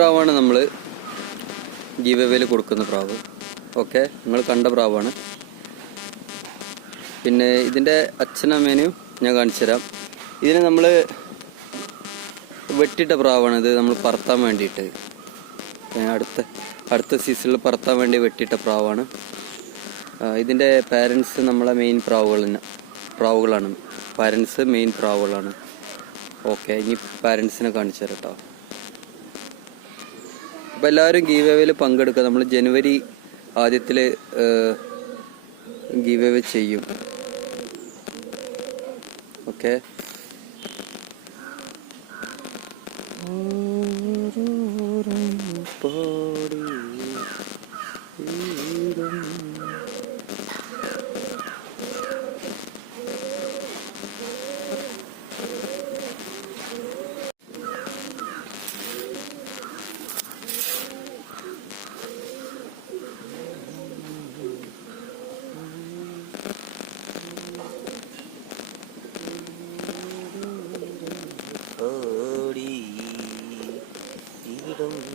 പ്രാവാണ് നമ്മൾ ഗീവ് അവേയിൽ കൊടുക്കുന്ന പ്രാവ്. ഓക്കെ, നിങ്ങൾ കണ്ട പ്രാവാണ്. പിന്നെ ഇതിൻ്റെ അച്ഛനമ്മേനെയും ഞാൻ കാണിച്ചു തരാം. ഇതിനെ നമ്മൾ വെട്ടിയിട്ട പ്രാവാണ്. ഇത് നമ്മൾ പറത്താൻ വേണ്ടിയിട്ട് അടുത്ത സീസണിൽ പറത്താൻ വേണ്ടി വെട്ടിയിട്ട പ്രാവാണ്. ഇതിൻ്റെ പാരൻസ് നമ്മളെ മെയിൻ പ്രാവുകളാണ്. പാരൻസ് മെയിൻ പ്രാവുകളാണ്. ഓക്കെ, ഇനി പാരൻസിനെ കാണിച്ചു തരാം കേട്ടോ. അപ്പോൾ എല്ലാവരും ഗീവ് അവേയിൽ പങ്കെടുക്കുക. നമ്മൾ ജനുവരി ആദ്യത്തിൽ ഗീവ് അവേ ചെയ്യും. ഓക്കെ,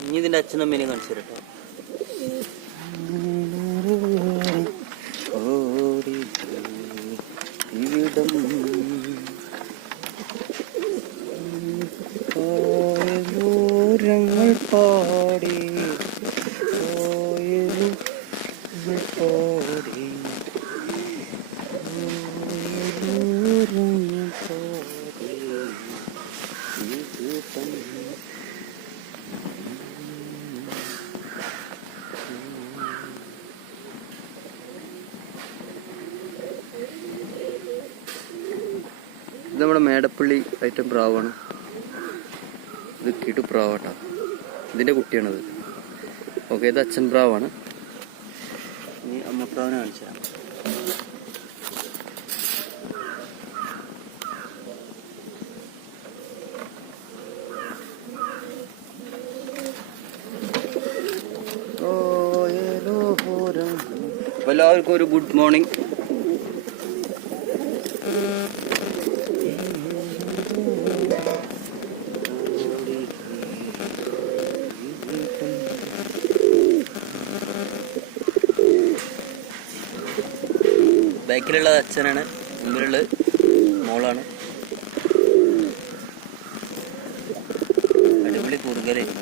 ഇനി ഇതിൻ്റെ അച്ഛനമ്മേനെ കാണിച്ചു തരട്ടോ. ദൂരങ്ങൾ പാടി ഇത് നമ്മുടെ മേടപ്പള്ളി ഐറ്റം പ്രാവാണ്. ഇത് കിടുപ്രാവാട്ടോ. ഇതിൻ്റെ കുട്ടിയാണിത്. ഓക്കെ, ഇത് അച്ഛൻ പ്രാവാണ്. ഇനി അമ്മപ്രാവിനെ കാണിച്ചു തരാം. എല്ലാവർക്കും ഒരു ഗുഡ് മോർണിംഗ്. ബാക്കിലുള്ളത് അച്ഛനാണ്, മുമ്പിലുള്ളത് മോളാണ്. അടിപൊളി കുറുകലായിരിക്കും.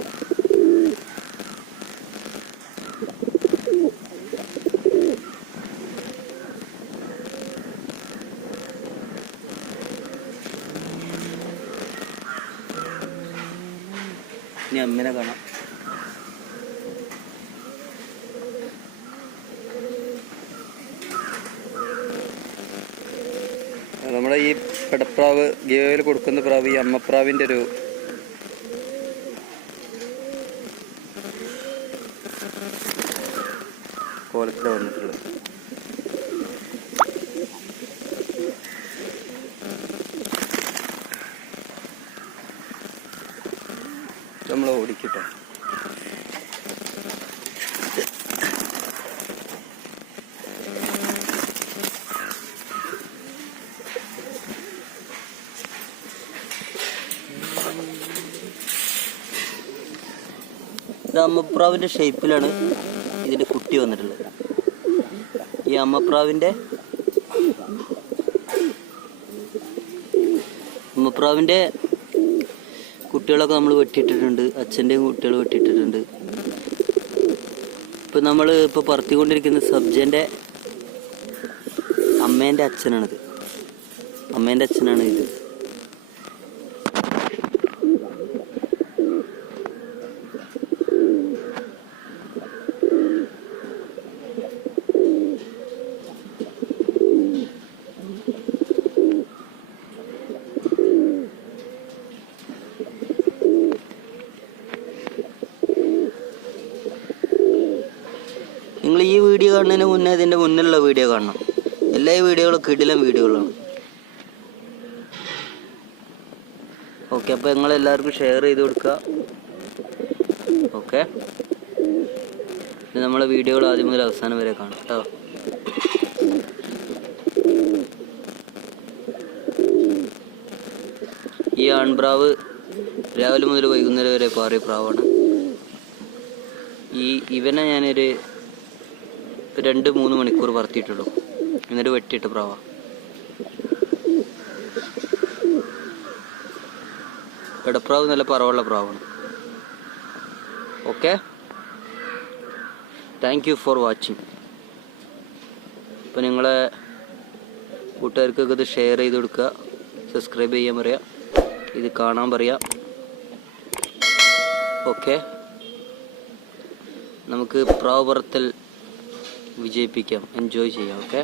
ഇനി അമ്മേനെ കാണാം. നമ്മുടെ ഈ പെടപ്രാവ് ഗീവ് അവേയിൽ കൊടുക്കുന്ന പ്രാവ് ഈ അമ്മപ്രാവിൻ്റെ ഒരു കോലത്തിലാണ് വന്നിട്ടുള്ളത്. നമ്മൾ ഓടിക്കട്ടോ. ഇത് അമ്മപ്രാവിൻ്റെ ഷേപ്പിലാണ് ഇതിൻ്റെ കുട്ടി വന്നിട്ടുള്ളത്. ഈ അമ്മപ്രാവിൻ്റെ കുട്ടികളൊക്കെ നമ്മൾ വെട്ടിയിട്ടിട്ടുണ്ട്. അച്ഛൻ്റെയും കുട്ടികൾ വെട്ടിയിട്ടിട്ടുണ്ട്. ഇപ്പം നമ്മൾ ഇപ്പോൾ പറത്തിക്കൊണ്ടിരിക്കുന്ന സബ്ജൻ്റെ അമ്മേൻ്റെ അച്ഛനാണിത്. അമ്മേൻ്റെ അച്ഛനാണ് ഇത്. നിങ്ങൾ ഈ വീഡിയോ കാണുന്നതിന് മുന്നേ ഇതിൻ്റെ മുന്നിലുള്ള വീഡിയോ കാണണം. എല്ലാ വീഡിയോകളും കിടിലൻ വീഡിയോകളാണ്. ഓക്കെ, അപ്പോൾ നിങ്ങളെല്ലാവർക്കും ഷെയർ ചെയ്ത് കൊടുക്കുക. ഓക്കെ, നമ്മളെ വീഡിയോകൾ ആദ്യം മുതൽ അവസാനം വരെ കാണാം കേട്ടോ. ഈ ആൺപ്രാവ് രാവിലെ മുതൽ വൈകുന്നേരം വരെ പാറിയ പ്രാവാണ്. ഇവനെ ഞാനൊരു 2-3 മണിക്കൂർ പറത്തിയിട്ടുള്ളൂ, എന്നിട്ട് വെട്ടിയിട്ട പ്രാവ. പെടപ്രാവ് നല്ല പറവുള്ള പ്രാവാണ്. Okay, thank you for watching. അപ്പോൾ നിങ്ങളെ കൂട്ടുകാർക്കൊക്കെ ഇത് ഷെയർ ചെയ്ത് കൊടുക്കുക, സബ്സ്ക്രൈബ് ചെയ്യാൻ പറയുക, ഇത് കാണാൻ പറയുക. ഓക്കെ, നമുക്ക് പ്രാവ് പറത്തൽ വിജയിപ്പിക്കാം, എൻജോയ് ചെയ്യാം. ഓക്കെ.